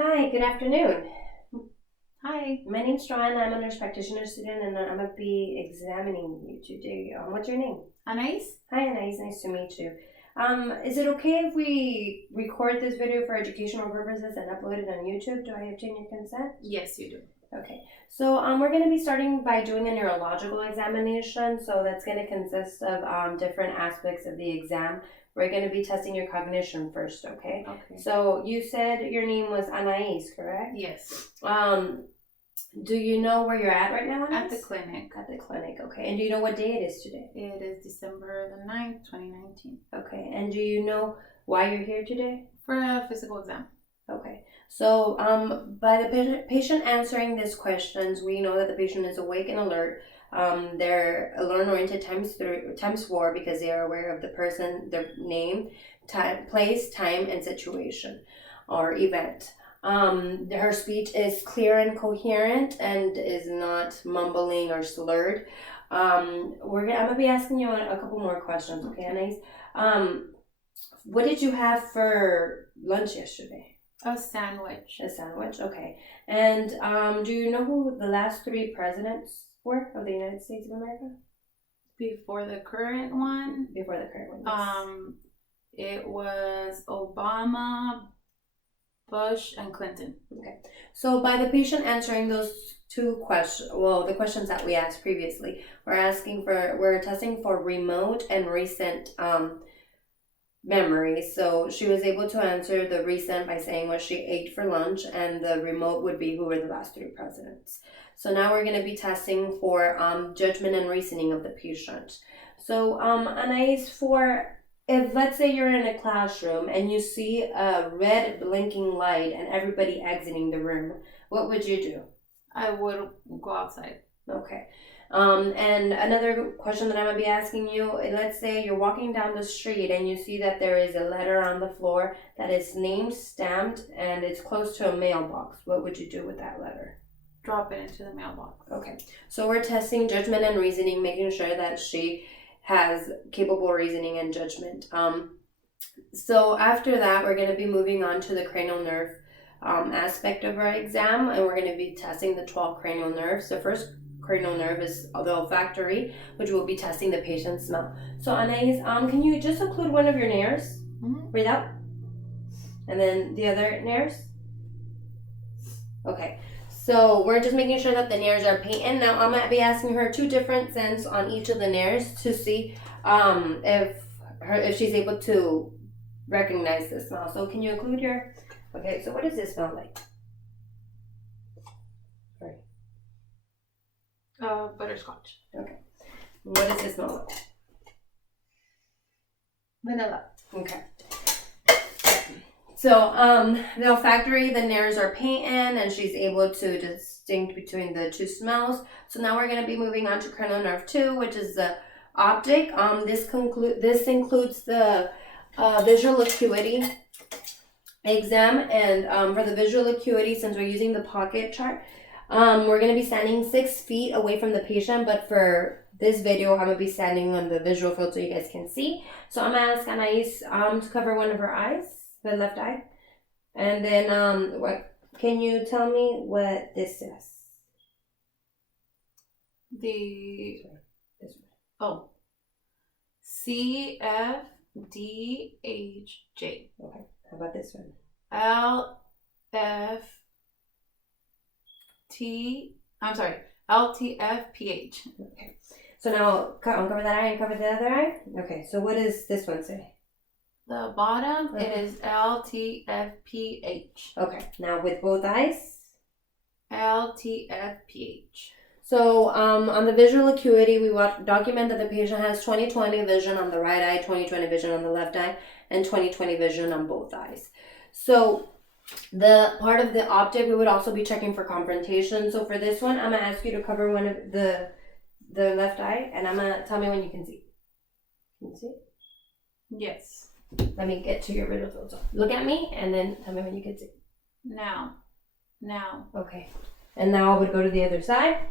Hi, good afternoon. Hi, My name's Joanna. I'm a nurse practitioner student and I'm going to be examining you today. What's your name? Anais? Hi, Anais. Nice to meet you. Is it okay if we record this video for educational purposes and upload it on YouTube? Do I obtain your consent? Yes, you do. Okay. So we're going to be starting by doing a neurological examination. So that's going to consist of different aspects of the exam. We're going to be testing your cognition first, okay? Okay. So you said your name was Anais, correct? Yes. Do you know where you're at right now, Anais? At the clinic. At the clinic, okay. And do you know what day it is today? It is December the 9th, 2019. Okay. And do you know why you're here today? For a physical exam. Okay. So by the patient answering these questions, we know that the patient is awake and alert. They're alert-oriented times 4 because they are aware of the person, their name, time, place, time, and situation or event. Her speech is clear and coherent and is not mumbling or slurred. I'm gonna be asking you a couple more questions, okay, Anais? What did you have for lunch yesterday? A sandwich. A sandwich, okay. And do you know who the last 3 presidents were of the United States of America? Before the current one? Before the current one, yes. It was Obama, Bush, and Clinton. Okay. So by the patient answering those 2 questions, well, the questions that we asked previously, we're testing for remote and recent memory. So she was able to answer the recent by saying what she ate for lunch, and the remote would be who were the last 3 presidents. So now we're going to be testing for judgment and reasoning of the patient. So Anais, if let's say you're in a classroom and you see a red blinking light and everybody exiting the room, what would you do? I would go outside. Okay. And another question that I'm going to be asking you, let's say you're walking down the street and you see that there is a letter on the floor that is name stamped and it's close to a mailbox. What would you do with that letter? Drop it into the mailbox. Okay. So we're testing judgment and reasoning, making sure that she has capable reasoning and judgment. So after that, we're going to be moving on to the cranial nerve aspect of our exam, and we're going to be testing the 12 cranial nerves. The first cranial nerve is the olfactory, which will be testing the patient's smell. So Anais, can you just include one of your nares? Mm-hmm. Breathe out. And then the other nares? Okay. So we're just making sure that the nares are patent. Now I'm going to be asking her 2 different scents on each of the nares to see if she's able to recognize the smell. So can you include your... Okay, so what does this smell like? Butterscotch. Okay. What does this smell like? Vanilla. Okay. So the olfactory, the nares are patent and she's able to distinguish between the 2 smells. So now we're going to be moving on to cranial nerve 2, which is the optic. This includes the visual acuity exam, and for the visual acuity, since we're using the pocket chart, we're going to be standing 6 feet away from the patient, but for this video, I'm going to be standing on the visual field so you guys can see. So I'm going to ask Anais to cover one of her eyes, the left eye. And then, can you tell me what this is? This one. Oh. CFDHJ. Okay. How about this one? LTFPH. Okay. So now cover that eye and cover the other eye. Okay. So what does this one say? The bottom, it is LTFPH. Okay. Now with both eyes? LTFPH. So on the visual acuity, we document that the patient has 20/20 vision on the right eye, 20/20 vision on the left eye, and 20/20 vision on both eyes. So the part of the optic, we would also be checking for confrontation. So for this one, I'm going to ask you to cover one of the left eye, and I'm going to tell me when you can see. Can you see? Yes. Let me get to your visual field. So look at me, and then tell me when you can see. Now. Okay. And now I would go to the other side.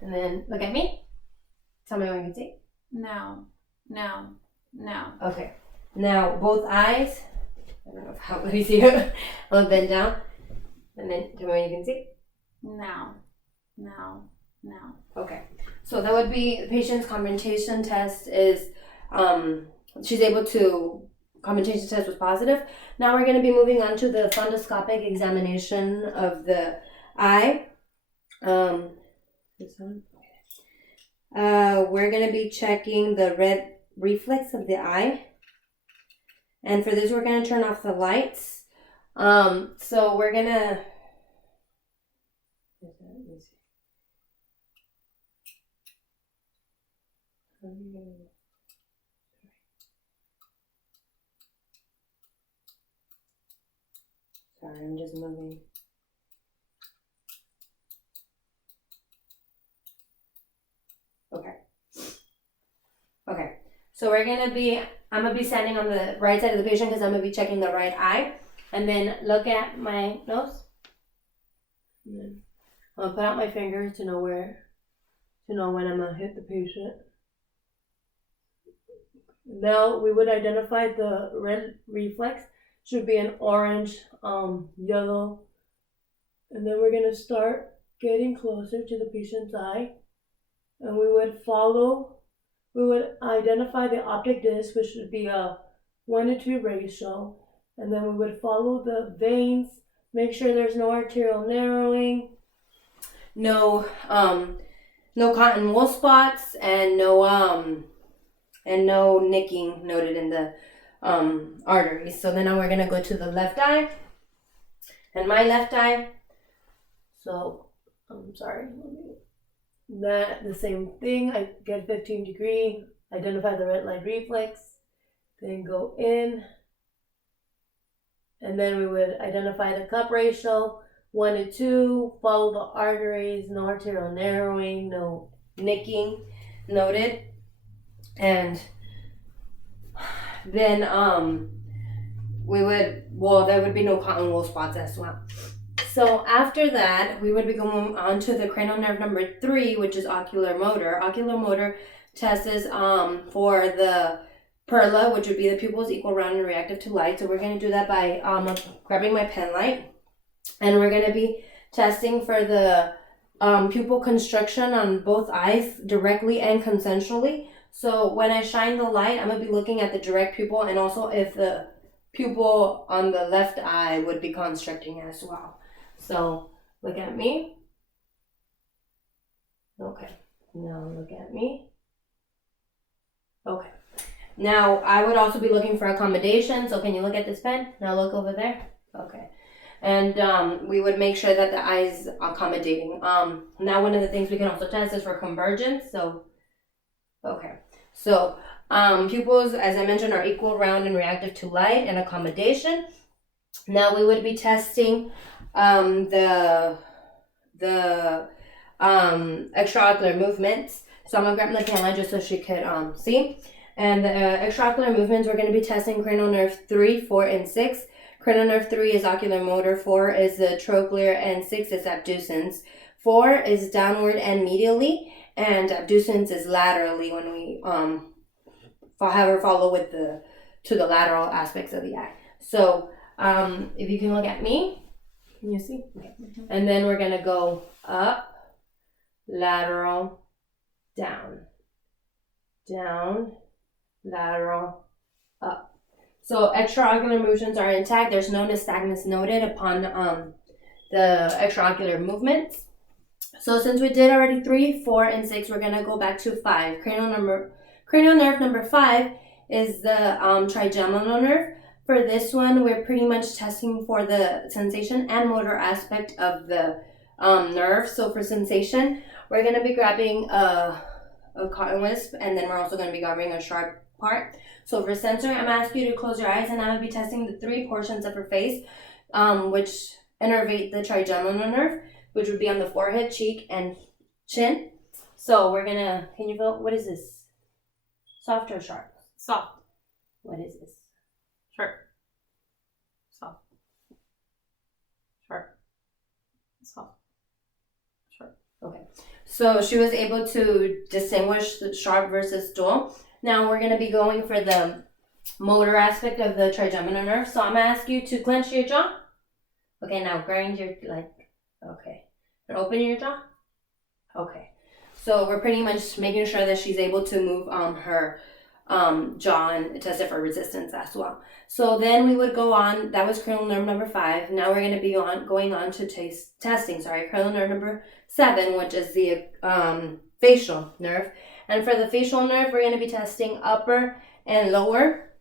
And then look at me. Tell me when you can see. Now. Okay. Now both eyes. I don't know how easy. I'll bend down. And then tell me when you can see. Now. Now. Now. Okay. So that would be the patient's comprehension test is, she's able to, comprehension test was positive. Now we're going to be moving on to the fundoscopic examination of the eye. This one. We're going to be checking the red reflex of the eye. And for this, we're going to turn off the lights. So we're going to... Sorry, I'm just moving. Okay. So I'm going to be standing on the right side of the patient because I'm going to be checking the right eye. And then look at my nose. And then I'll put out my fingers to know when I'm going to hit the patient. Now we would identify the red reflex. Should be an orange, yellow. And then we're going to start getting closer to the patient's eye. And we would identify the optic disc, which would be a 1:2 ratio. And then we would follow the veins, make sure there's no arterial narrowing, no cotton wool spots, and no nicking noted in the arteries. So then now we're gonna go to the left eye, and my left eye. So I'm sorry. The same thing. I get 15 degree, identify the red light reflex, then go in, and then we would identify the cup ratio 1:2, follow the arteries, no arterial narrowing, no nicking noted, and then there would be no cotton wool spots as well. So after that, we would be going on to the cranial nerve number 3, which is ocular motor. Ocular motor test is for the perla, which would be the pupils equal, round, and reactive to light. So we're going to do that by grabbing my pen light. And we're going to be testing for the pupil constriction on both eyes directly and consensually. So when I shine the light, I'm going to be looking at the direct pupil and also if the pupil on the left eye would be constricting as well. So look at me. Okay. Now look at me. Okay. Now I would also be looking for accommodation. So can you look at this pen? Now look over there. Okay. And we would make sure that the eye is accommodating. Now one of the things we can also test is for convergence. So, okay. So pupils, as I mentioned, are equal, round, and reactive to light and accommodation. Now we would be testing the extraocular movements. So I'm gonna grab my camera just so she could see. And the extraocular movements, we're gonna be testing cranial nerve 3, 4, and 6. Cranial nerve 3 is ocular motor, 4 is the trochlear, and 6 is abducens. 4 is downward and medially, and abducens is laterally when we have her follow with to the lateral aspects of the eye. So if you can look at me. Can you see? Okay. And then we're going to go up, lateral, down, lateral, up. So extraocular motions are intact. There's no nystagmus noted upon the extraocular movements. So since we did already 3, 4, and 6, we're going to go back to 5. Cranial nerve number 5 is the trigeminal nerve. For this one, we're pretty much testing for the sensation and motor aspect of the nerve. So for sensation, we're going to be grabbing a cotton wisp, and then we're also going to be grabbing a sharp part. So for sensor, I'm asking you to close your eyes, and I'm going to be testing the 3 portions of her face, which innervate the trigeminal nerve, which would be on the forehead, cheek, and chin. So we're going to, can you feel, what is this? Soft or sharp? Soft. What is this? Sharp. Soft. Sharp. Soft. Sharp. Okay. So she was able to distinguish the sharp versus dull. Now we're going to be going for the motor aspect of the trigeminal nerve. So I'm going to ask you to clench your jaw. Okay, now grind your, okay. And open your jaw. Okay. So we're pretty much making sure that she's able to move her jaw and test it for resistance as well. So then we would go on, that was cranial nerve number 5. Now we're going to be going on to testing cranial nerve number 7, which is the facial nerve. And for the facial nerve, we're going to be testing upper and lower.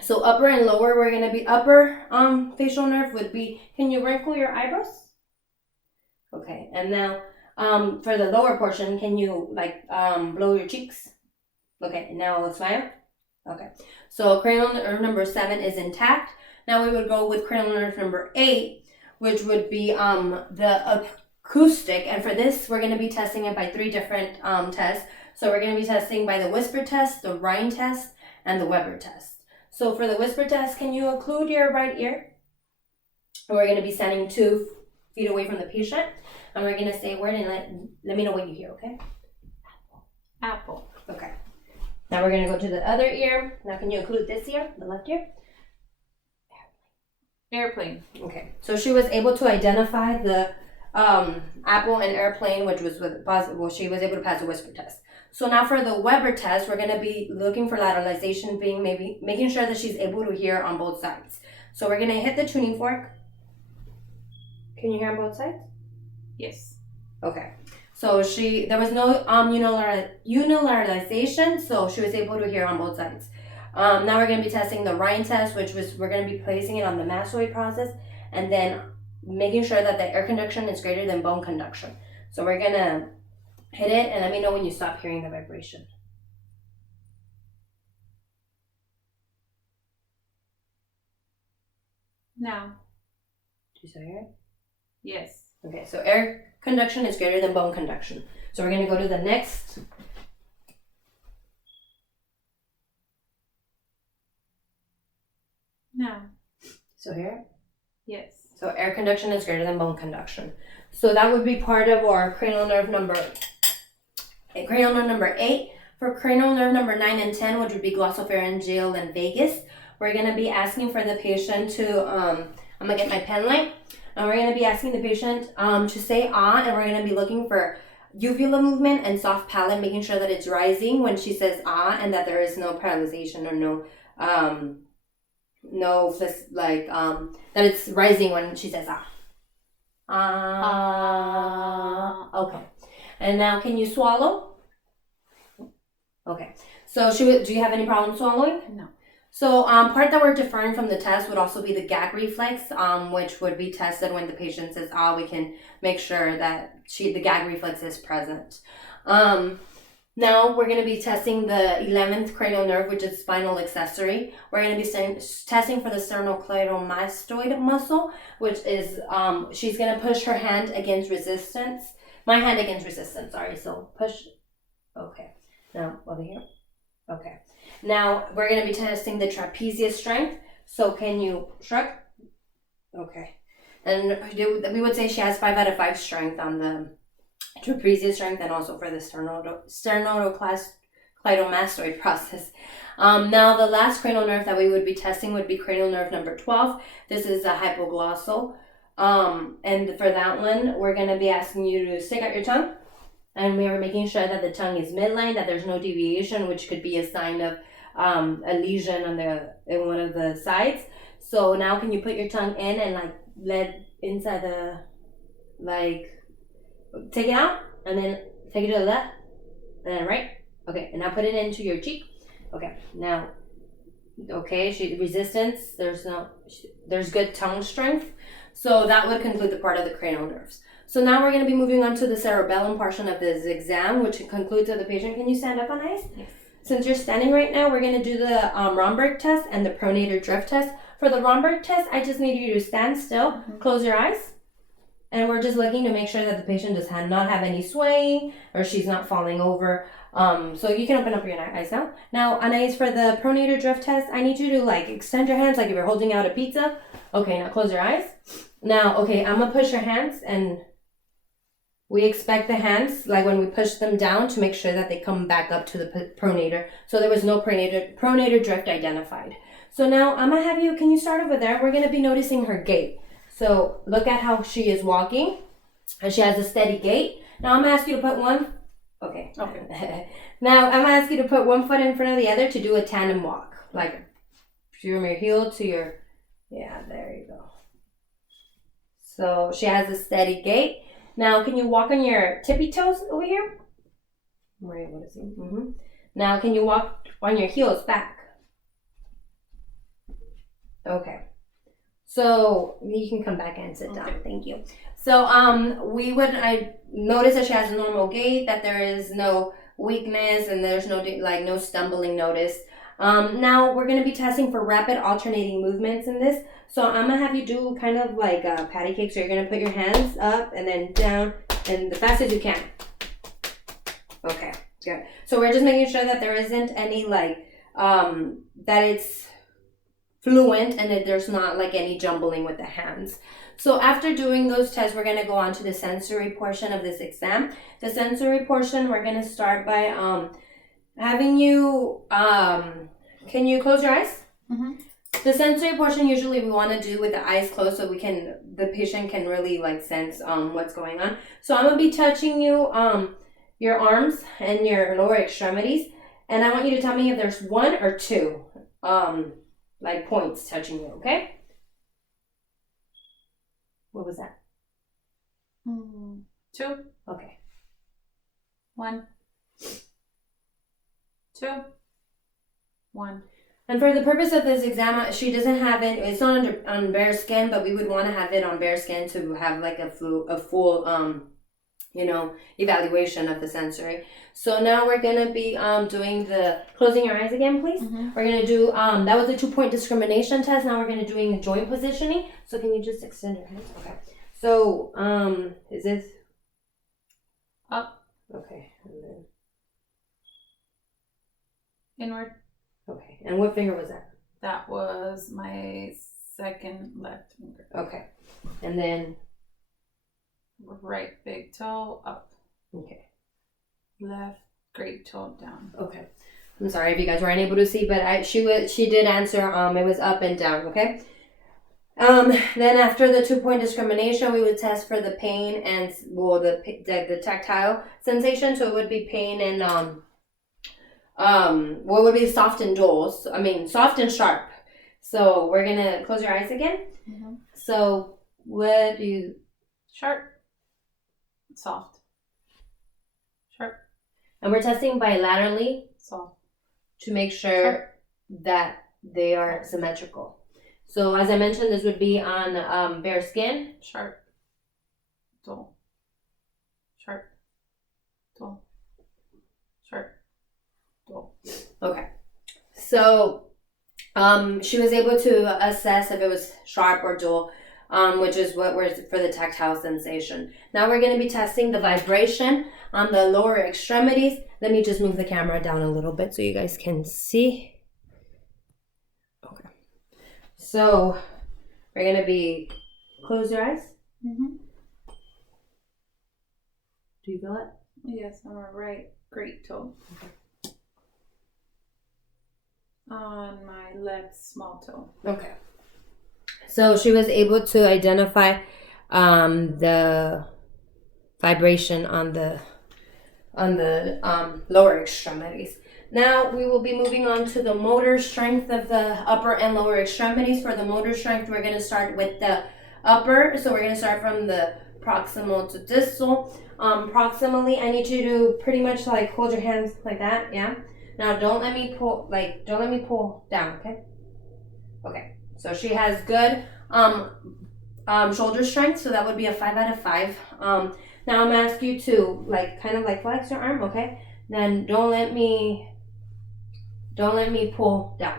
So upper and lower, we're going to be upper facial nerve would be, can you wrinkle your eyebrows? Okay, and now for the lower portion, can you blow your cheeks? Okay, now smile. Okay, so cranial nerve number 7 is intact. Now we would go with cranial nerve number 8, which would be the acoustic. And for this, we're going to be testing it by 3 different tests. So we're going to be testing by the whisper test, the Rhine test, and the Weber test. So for the whisper test, can you occlude your right ear? And we're going to be standing 2 feet away from the patient. And we're going to say a word and let me know what you hear, okay? Apple. Okay. Now we're going to go to the other ear. Now can you occlude this ear, the left ear? Airplane. Okay. So she was able to identify the apple and airplane, which was she was able to pass the whisper test. So now for the Weber test, we're going to be looking for lateralization, making sure that she's able to hear on both sides. So we're going to hit the tuning fork. Can you hear on both sides? Yes. Okay. So there was no unilateralization, so she was able to hear on both sides. Now we're going to be testing the Rhine test, we're going to be placing it on the mastoid process, and then making sure that the air conduction is greater than bone conduction. So we're going to hit it, and let me know when you stop hearing the vibration. Now. Do you still hear it? Yes. Okay, so air conduction is greater than bone conduction. So we're going to go to the next. Now. So here? Yes. So air conduction is greater than bone conduction. So that would be part of our cranial nerve number 8. For cranial nerve number 9 and 10, which would be glossopharyngeal and vagus, we're going to be asking for the patient to, I'm going to get my pen light. And we're going to be asking the patient to say ah, and we're going to be looking for uvula movement and soft palate, making sure that it's rising when she says ah, and that there is no paralyzation or that it's rising when she says ah. Okay. And now can you swallow? Okay. So do you have any problem swallowing? No. So part that we're deferring from the test would also be the gag reflex, which would be tested when the patient says ah. We can make sure that the gag reflex is present. Now we're going to be testing the 11th cranial nerve, which is spinal accessory. We're going to be testing for the sternocleidomastoid muscle, which is she's going to push her hand against resistance. My hand against resistance, sorry. So push. Okay. Now over here. Okay. Now we're going to be testing the trapezius strength. So can you shrug? Okay. And we would say she has 5 out of 5 strength on the trapezius strength and also for the sternocleidomastoid process. Now the last cranial nerve that we would be testing would be cranial nerve number 12. This is a hypoglossal. And for that one, we're going to be asking you to stick out your tongue. And we are making sure that the tongue is midline, that there's no deviation, which could be a sign of a lesion in one of the sides. So now can you put your tongue in and let inside take it out and then take it to the left and then right. Okay, and now put it into your cheek. Okay, now, okay, resistance. There's good tongue strength. So that would conclude the part of the cranial nerves. So now we're going to be moving on to the cerebellum portion of this exam, which concludes with the patient. Can you stand up on ice? Yes. Since you're standing right now, we're going to do the Romberg test and the pronator drift test. For the Romberg test, I just need you to stand still, close your eyes, and we're just looking to make sure that the patient does not have any swaying or she's not falling over. So you can open up your eyes now. Now, Anais, for the pronator drift test, I need you to extend your hands like if you're holding out a pizza. Okay, now close your eyes. Now, okay, I'm going to push your hands, and we expect the hands, when we push them down, to make sure that they come back up to the pronator. So there was no pronator drift identified. So now I'm going to have you, can you start over there? We're going to be noticing her gait. So look at how she is walking, and she has a steady gait. Now I'm gonna ask you to put one. Okay. Okay. Now I'm gonna ask you to put one foot in front of the other to do a tandem walk, like from your heel to your. Yeah, there you go. So she has a steady gait. Now, can you walk on your tippy toes over here? Were you able to see? Mm-hmm. Now, can you walk on your heels back? Okay. So you can come back and sit down. Okay. Thank you. So I noticed that she has a normal gait, that there is no weakness, and there's no stumbling noticed. Now we're gonna be testing for rapid alternating movements in this. So I'm gonna have you do kind of like patty cake. So you're gonna put your hands up and then down, and the fastest you can. Okay, good. So we're just making sure that there isn't any that it's fluent and that there's not like any jumbling with the hands. So after doing those tests, we're going to go on to the sensory portion of this exam. The sensory portion, we're going to start by having you, can you close your eyes? Mm-hmm. The sensory portion usually we want to do with the eyes closed so the patient can really like sense what's going on. So I'm going to be touching you, your arms and your lower extremities, and I want you to tell me if there's one or two like points touching you, okay? What was that? 2, Okay. 1, 2, 1. And for the purpose of this exam, she doesn't have it. It's not on bare skin, but we would want to have it on bare skin to have like a full evaluation of the sensory. So now we're gonna be doing the closing your eyes again, please. Mm-hmm. We're gonna do that was a 2-point discrimination test. Now we're gonna doing joint positioning. So can you just extend your hands? Okay. So is this up? Okay. And then, Inward. okay. And what finger was that? That was my second left finger. Okay. And then Right big toe up. okay. Left great toe down. Okay. I'm sorry if you guys weren't able to see, but she did answer. It was up and down. Okay. Then after the 2-point discrimination, we would test for the pain and the tactile sensation. So it would be pain and what would be soft and dull. So, soft and sharp. So we're gonna close your eyes again. Mm-hmm. So what do you? Sharp. Soft. Sharp. And we're testing bilaterally Soft. to make sure that they are symmetrical. So as I mentioned, this would be on bare skin. Sharp. Dull. Sharp. Dull. Sharp. Dull. Okay. So she was able to assess if it was sharp or dull, which is what we're for the tactile sensation. Now we're going to be testing the vibration on the lower extremities. Let me just move the camera down a little bit so you guys can see. Okay. So we're going to be, close your eyes. Mm-hmm. Do you feel it? Yes, on my right great toe. Okay. On my left small toe. Okay. So she was able to identify the vibration on the lower extremities. Now we will be moving on to the motor strength of the upper and lower extremities. For the motor strength, we're going to start with the upper. So we're going to start from the proximal to distal. Proximally, I need you to pretty much like hold your hands like that. Yeah. Now don't let me pull down. Okay. Okay. So she has good shoulder strength. So that would be a 5 out of 5. Now I'm gonna ask you to kind of flex your arm. Okay. Then don't let me pull down.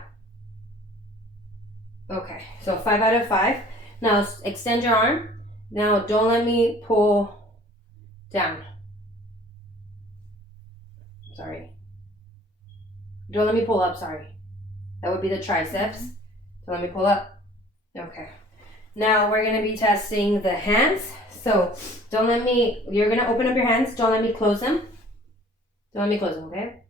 Okay. So 5 out of 5. Now extend your arm. Now don't let me pull down. Sorry. Don't let me pull up, sorry. That would be the triceps. So let me pull up. Okay. Now we're going to be testing the hands. So you're going to open up your hands. Don't let me close them. Don't let me close them, okay?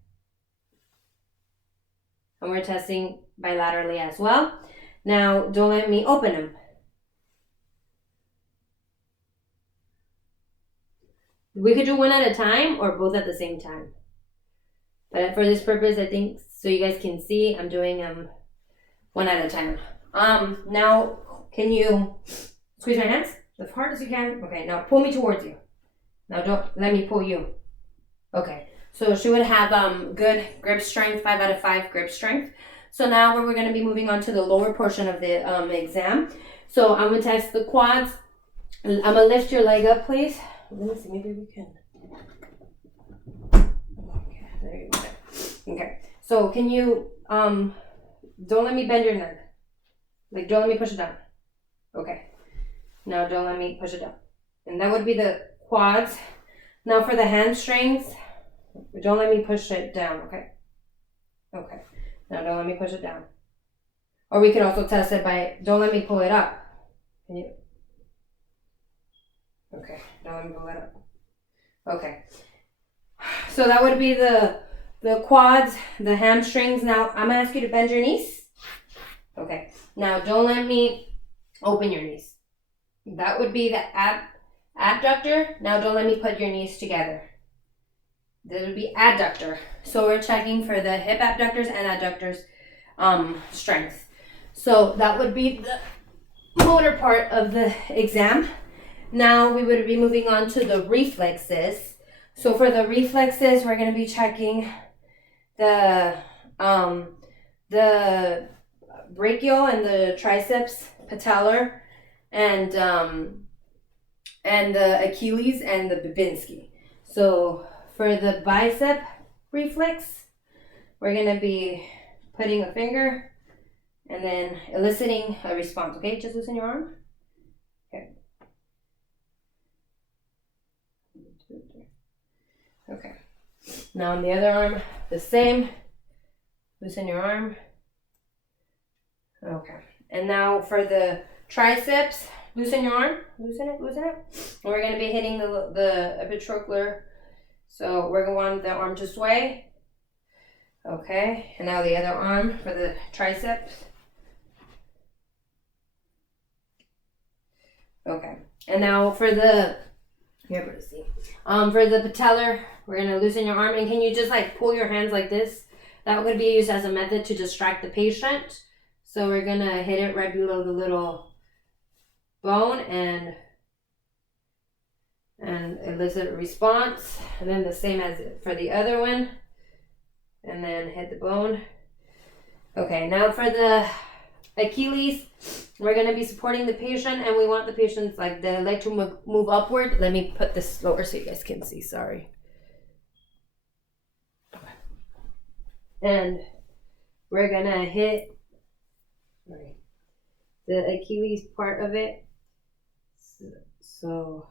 And we're testing bilaterally as well. Now don't let me open them. We could do one at a time or both at the same time. But for this purpose, I think so you guys can see, I'm doing one at a time. Now, can you squeeze my hands as hard as you can? Okay, now pull me towards you. Now don't let me pull you. Okay, so she would have good grip strength, 5 out of 5 grip strength. So now we're going to be moving on to the lower portion of the exam. So I'm going to test the quads. I'm going to lift your leg up, please. Let me see, maybe we can. Okay, there you go. Okay, so can you, don't let me bend your neck. Like, don't let me push it down. Okay, now don't let me push it down. And that would be the quads. Now for the hamstrings, don't let me push it down, okay? Okay, now don't let me push it down. Or we can also test it by, don't let me pull it up. Can you? Okay, don't let me pull it up. Okay. So that would be the quads, the hamstrings. Now I'm gonna ask you to bend your knees. Okay, now don't let me open your knees. That would be the abductor. Now don't let me put your knees together. That would be adductor. So we're checking for the hip abductors and adductors strength. So that would be the motor part of the exam. Now we would be moving on to the reflexes. So for the reflexes, we're going to be checking the brachial and the triceps, patellar, and the Achilles and the Babinski. So for the bicep reflex, we're going to be putting a finger and then eliciting a response. Okay, just loosen your arm. Okay. Okay. Now on the other arm, the same. Loosen your arm. Okay. And now for the triceps, loosen your arm. Loosen it, loosen it. And we're going to be hitting the epitrochlear. So we're going to want the arm to sway. Okay. And now the other arm for the triceps. Okay. And now for the, you're able to see. For the patellar, we're going to loosen your arm. And can you just like pull your hands like this? That would be used as a method to distract the patient. So we're going to hit it right below the little bone and elicit a response. And then the same as for the other one. And then hit the bone. Okay, now for the Achilles, we're going to be supporting the patient and we want the patient's like the leg to move upward. Let me put this lower so you guys can see, sorry. Okay. And we're going to hit the Achilles part of it. So,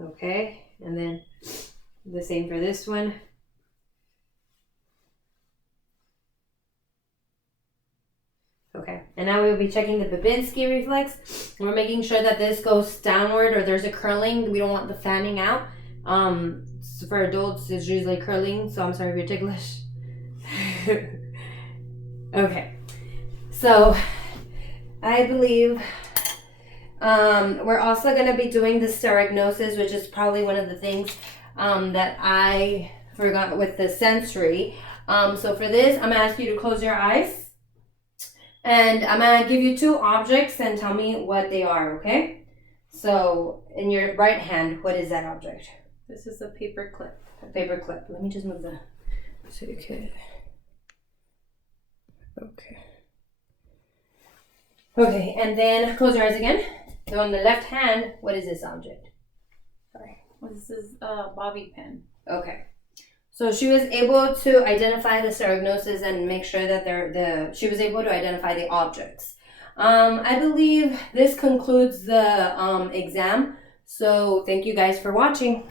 okay, and then the same for this one. Okay, and now we'll be checking the Babinski reflex. We're making sure that this goes downward or there's a curling. We don't want the fanning out. So for adults, it's usually curling, so I'm sorry if you're ticklish. Okay, so I believe we're also going to be doing the diagnosis, which is probably one of the things that I forgot with the sensory. So for this, I'm going to ask you to close your eyes. And I'm going to give you 2 objects and tell me what they are, okay? So in your right hand, what is that object? This is a paper clip. A paper clip. Let me just move that so you can. Okay. Okay, and then close your eyes again. So on the left hand, what is this object? Sorry. This is a bobby pin. Okay. So she was able to identify the diagnosis and make sure that she was able to identify the objects. I believe this concludes the exam. So thank you guys for watching.